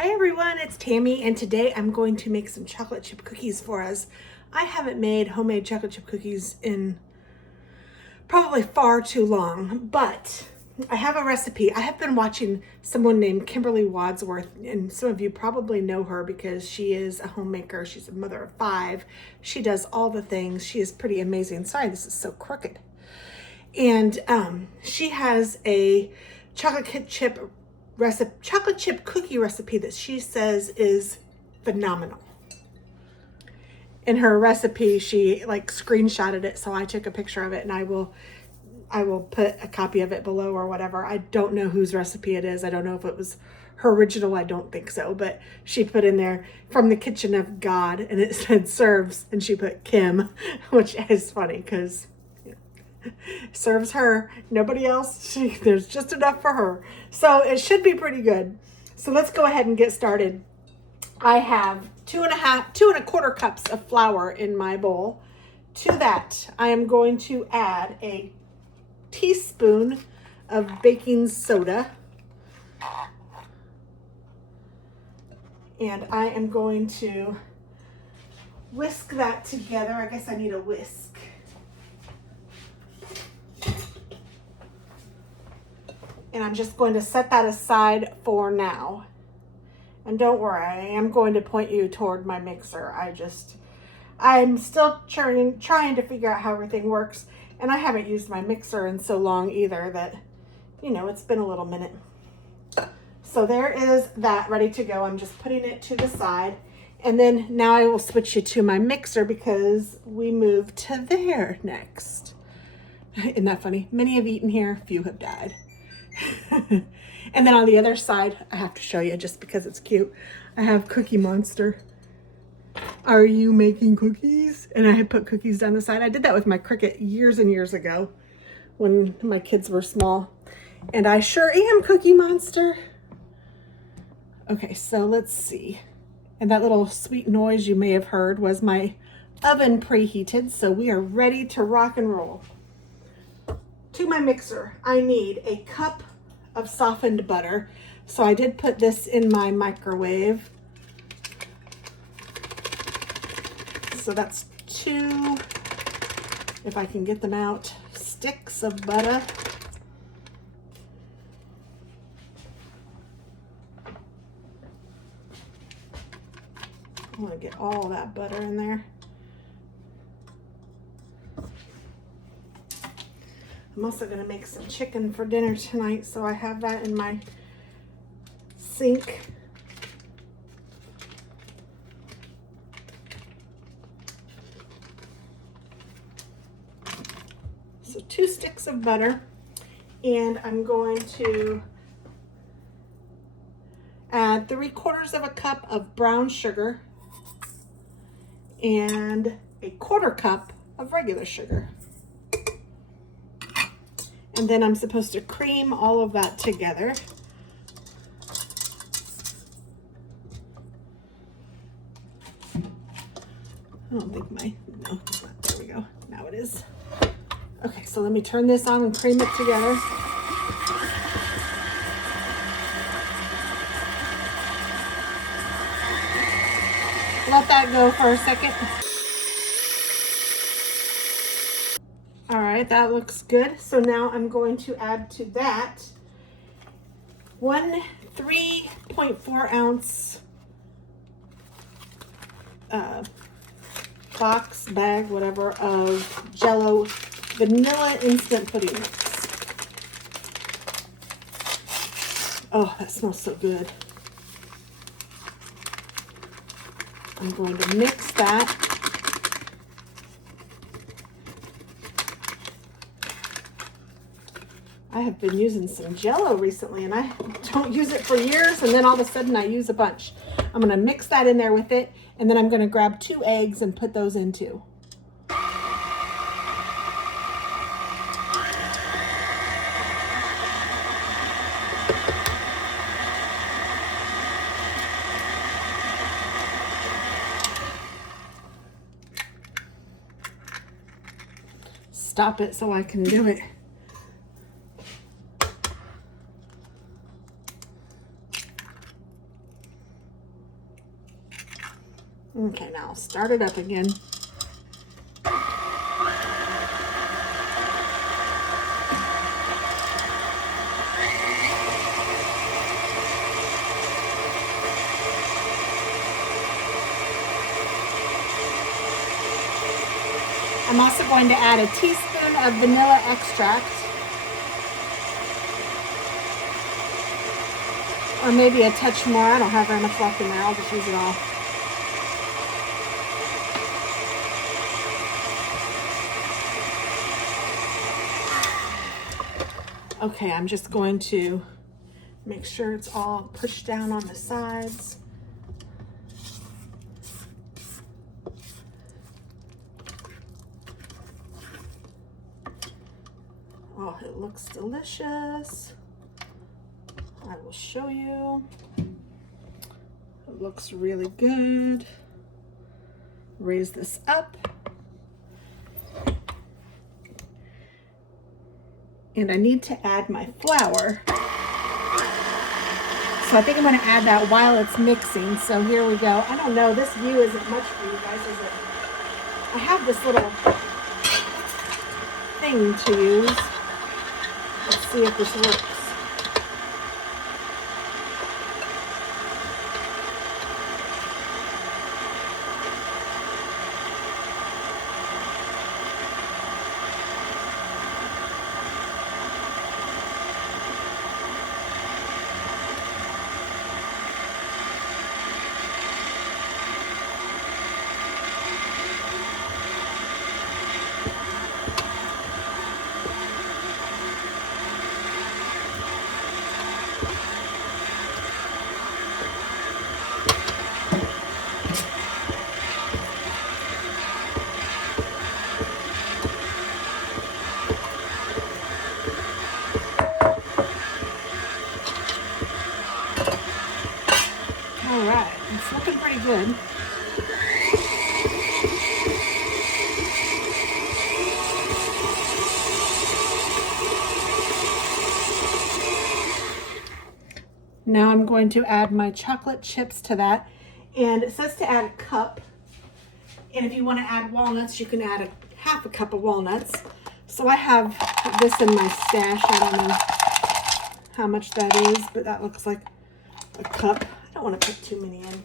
Hi everyone, it's Tammy, and today I'm going to make some chocolate chip cookies for us. I haven't made homemade chocolate chip cookies in probably far too long, but I have a recipe. I have been watching someone named Kimberly Wadsworth, and some of you probably know her because she is a homemaker. She's a mother of 5. She does all the things. She is pretty amazing. Sorry, this is so crooked. And she has a chocolate chip cookie recipe that she says is phenomenal. In her recipe, she like screenshotted it, so I took a picture of it, and I will put a copy of it below or whatever. I don't know whose recipe it is. I don't know if it was her original. I don't think so, but she put in there from the kitchen of God, and it said serves, and she put Kim, which is funny because serves her, nobody else. There's just enough for her, so it should be pretty good. So let's go ahead and get started. I have 2.25 cups of flour in my bowl. To that, I am going to add a teaspoon of baking soda, and I am going to whisk that together. I guess I need a whisk. And I'm just going to set that aside for now. And don't worry, I am going to point you toward my mixer. I'm still trying to figure out how everything works. And I haven't used my mixer in so long either that, it's been a little minute. So there is that ready to go. I'm just putting it to the side. And then now I will switch you to my mixer because we move to there next. Isn't that funny? Many have eaten here, few have died. And then on the other side, I have to show you just because it's cute. I have Cookie Monster. Are you making cookies? And I had put cookies down the side. I did that with my Cricut years and years ago when my kids were small. And I sure am Cookie Monster. Okay, so let's see. And that little sweet noise you may have heard was my oven preheated. So we are ready to rock and roll. To my mixer, I need a cup of softened butter. So I did put this in my microwave. So that's 2, if I can get them out, sticks of butter. I want to get all that butter in there. I'm also going to make some chicken for dinner tonight, so I have that in my sink. So 2 sticks of butter, and I'm going to add 3/4 cup of brown sugar and 1/4 cup of regular sugar. And then I'm supposed to cream all of that together. I don't think no, it's not. There we go. Now it is. Okay, so let me turn this on and cream it together. Let that go for a second. All right, that looks good. So now I'm going to add to that 1 3.4 ounce box, bag, whatever, of Jello vanilla instant pudding mix. Oh, that smells so good. I'm going to mix that. I have been using some Jello recently, and I don't use it for years, and then all of a sudden I use a bunch. I'm going to mix that in there with it, and then I'm going to grab 2 eggs and put those in too. Stop it so I can do it. Okay, now start it up again. I'm also going to add a teaspoon of vanilla extract. Or maybe a touch more. I don't have very much left in there. I'll just use it all. Okay, I'm just going to make sure it's all pushed down on the sides. Oh, it looks delicious. I will show you. It looks really good. Raise this up. And I need to add my flour. So I think I'm going to add that while it's mixing. So here we go. I don't know, this view isn't much for you guys, is it? I have this little thing to use. Let's see if this works. All right, it's looking pretty good. Now I'm going to add my chocolate chips to that. And it says to add a cup. And if you want to add walnuts, you can add a half a cup of walnuts. So I have this in my stash. I don't know how much that is, but that looks like a cup. I don't want to put too many in.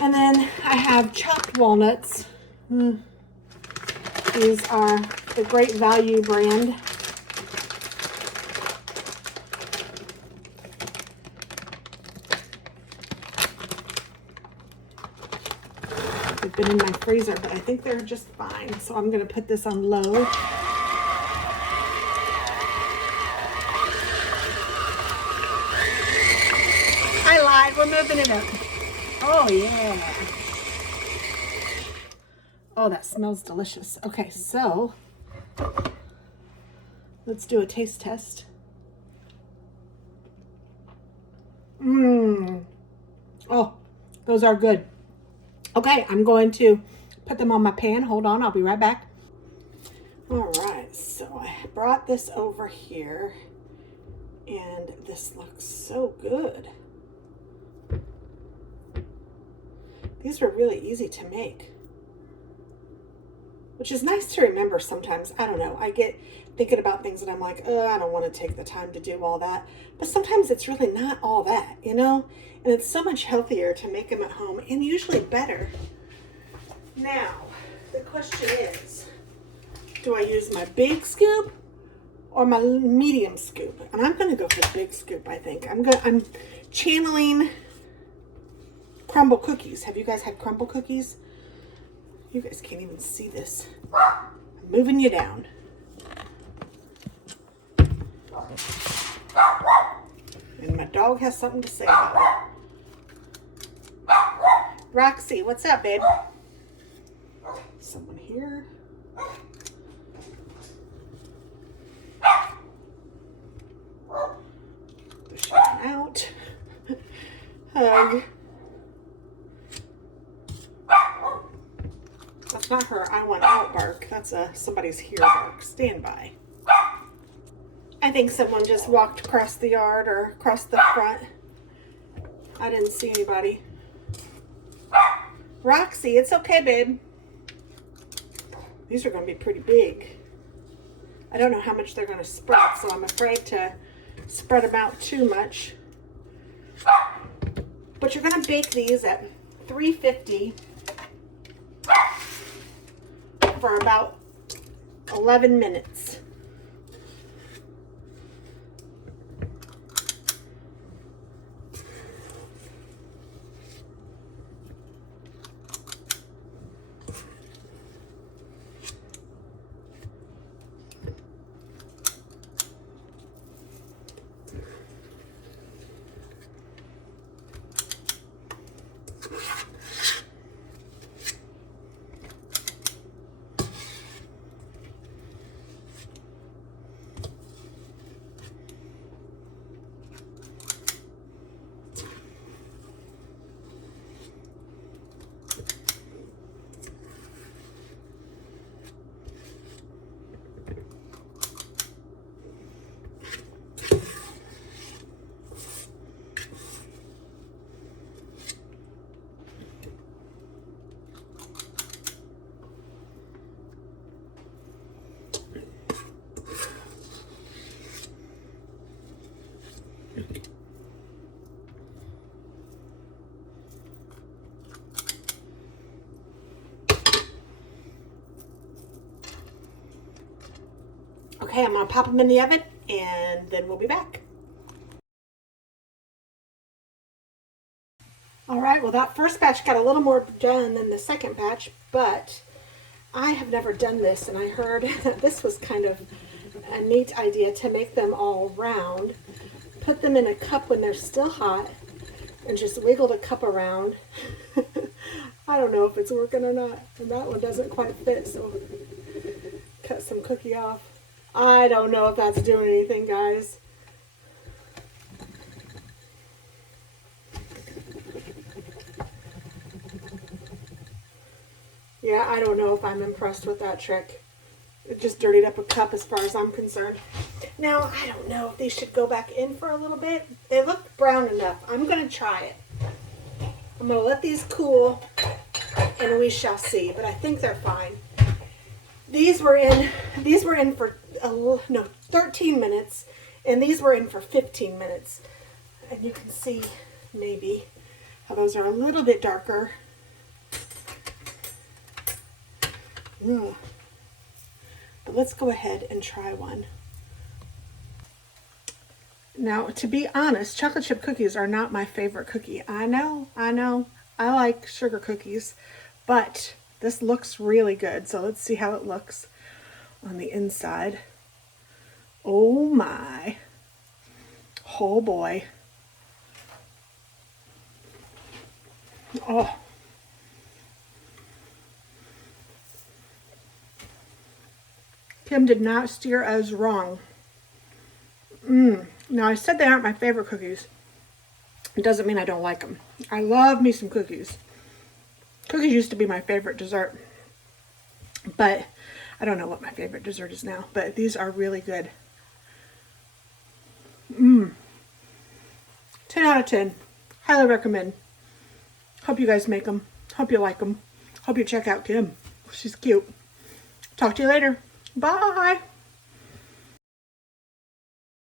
And then I have chopped walnuts. These are the Great Value brand. They've been in my freezer, but I think they're just fine. So I'm going to put this on low. I lied. We're moving it up. Oh, yeah. Oh, that smells delicious. Okay, so let's do a taste test. Oh, those are good. Okay, I'm going to put them on my pan. Hold on, I'll be right back. All right, so I brought this over here, and this looks so good. These were really easy to make, which is nice to remember sometimes. I don't know, I get thinking about things and I'm like, oh, I don't want to take the time to do all that. But sometimes it's really not all that, you know? And it's so much healthier to make them at home, and usually better. Now, the question is, do I use my big scoop or my medium scoop? And I'm going to go for the big scoop, I think. I'm channeling crumble cookies. Have you guys had crumble cookies? You guys can't even see this. I'm moving you down. And my dog has something to say about it. Roxy, what's up, babe? Someone here. They're shouting out. Hug. That's not her I want out bark. That's somebody's here bark. Stand by. I think someone just walked across the yard or across the front. I didn't see anybody. Roxy, it's okay, babe. These are going to be pretty big. I don't know how much they're going to spread, so I'm afraid to spread them out too much. But you're going to bake these at 350 for about 11 minutes. Okay, I'm going to pop them in the oven and then we'll be back. All right, well that first batch got a little more done than the second batch, but I have never done this and I heard that this was kind of a neat idea to make them all round. Put them in a cup when they're still hot and just wiggle the cup around. I don't know if it's working or not, and that one doesn't quite fit, so cut some cookie off. I don't know if that's doing anything, guys. Yeah, I don't know if I'm impressed with that trick. It just dirtied up a cup as far as I'm concerned. Now, I don't know if these should go back in for a little bit. They look brown enough. I'm going to try it. I'm going to let these cool and we shall see, but I think they're fine. These were in for 13 minutes, and these were in for 15 minutes. And you can see maybe how those are a little bit darker. Ugh. But let's go ahead and try one. Now, to be honest, chocolate chip cookies are not my favorite cookie. I know. I like sugar cookies, but this looks really good. So let's see how it looks on the inside. Oh my. Oh boy. Oh. Kim did not steer us wrong. Now, I said they aren't my favorite cookies. It doesn't mean I don't like them. I love me some cookies. Cookies used to be my favorite dessert. But I don't know what my favorite dessert is now. But these are really good. 10 out of 10. Highly recommend. Hope you guys make them. Hope you like them. Hope you check out Kim. She's cute. Talk to you later. Bye.